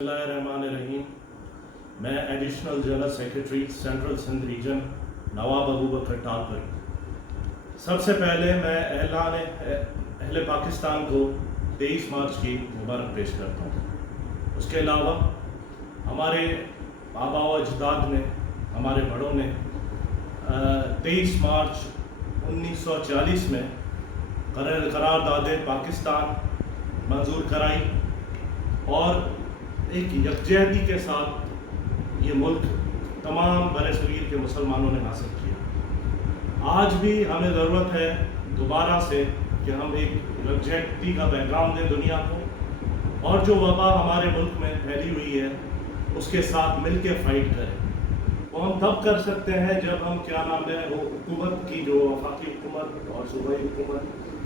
बिस्मिल्लाहिर्रहमानिर्रहीम। मैं additional general secretary central Sindh region Nawab Abu Bakar Talpur. सबसे पहले मैं अहले पाकिस्तान को 23 मार्च की मुबारक पेश करता हूँ। उसके अलावा हमारे आबा व अजदाद ने, हमारे बड़ों ने 23 मार्च 1940 में करारदाद पाकिस्तान मंजूर कराई और एक यकजहती के साथ ये मुल्क तमाम बरसगीर के मुसलमानों ने हासिल किया। आज भी हमें ज़रूरत है दोबारा से कि हम एक यकजहती का पैगाम दें दुनिया को, और जो वबा हमारे मुल्क में फैली हुई है उसके साथ मिल के फाइट करें। वो हम तब कर सकते हैं जब हम वो हुकूमत की, जो वफाकी हुकूमत और सूबाई हुकूमत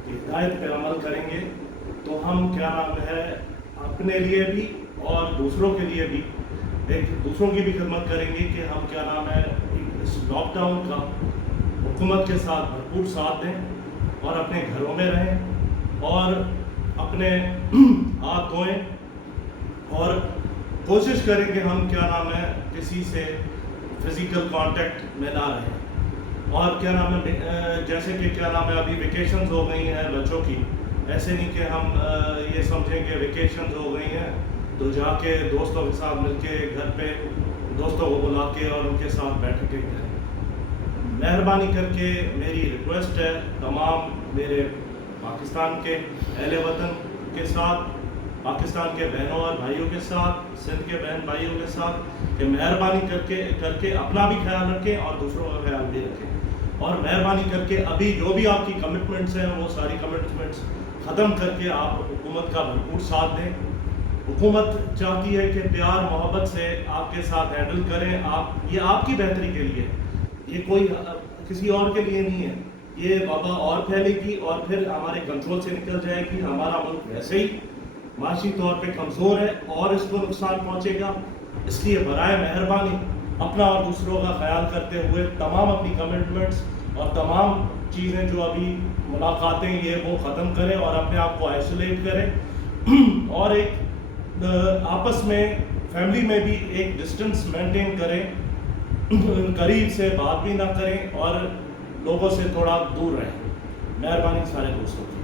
की हिदायत पर अमल करेंगे, तो हम अपने लिए भी और दूसरों के लिए भी दूसरों की भी खिदमत करेंगे कि हम इस लॉकडाउन का हुकूमत के साथ भरपूर साथ दें और अपने घरों में रहें और अपने हाथ धोएं और कोशिश करें कि हम किसी से फिज़िकल कांटेक्ट में ना रहें। और जैसे कि अभी वेकेशंस हो गई हैं बच्चों की, ऐसे नहीं कि हम ये समझें कि वेकेशंस हो गई हैं तो जाके दोस्तों के साथ मिलके घर पे दोस्तों को बुला के और उनके साथ बैठ के करें। मेहरबानी करके मेरी रिक्वेस्ट है तमाम मेरे पाकिस्तान के अहले वतन के साथ, पाकिस्तान के बहनों और भाइयों के साथ, सिंध के बहन भाइयों के साथ, कि मेहरबानी करके अपना भी ख्याल रखें और दूसरों का ख्याल भी रखें। और मेहरबानी करके अभी जो भी आपकी कमिटमेंट्स हैं वो सारी कमिटमेंट्स ख़त्म करके आप हुकूमत का भरपूर साथ दें। हुकूमत चाहती है कि प्यार मोहब्बत से आपके साथ हैंडल करें। ये आपकी बेहतरी के लिए, ये कोई किसी और के लिए नहीं है। ये वबा और फैलेगी और फिर हमारे कंट्रोल से निकल जाएगी। हमारा मुल्क वैसे ही माशी तौर पे कमज़ोर है और इसको नुकसान पहुंचेगा। इसलिए बराए मेहरबानी अपना और दूसरों का ख्याल करते हुए तमाम अपनी कमिटमेंट्स और तमाम चीज़ें जो अभी मुलाकातें ये वो ख़त्म करें और अपने आप को आइसोलेट करें और एक आपस में फैमिली में भी एक डिस्टेंस मेंटेन करें, करीब से बात भी ना करें और लोगों से थोड़ा दूर रहें। मेहरबानी सारे दोस्तों की।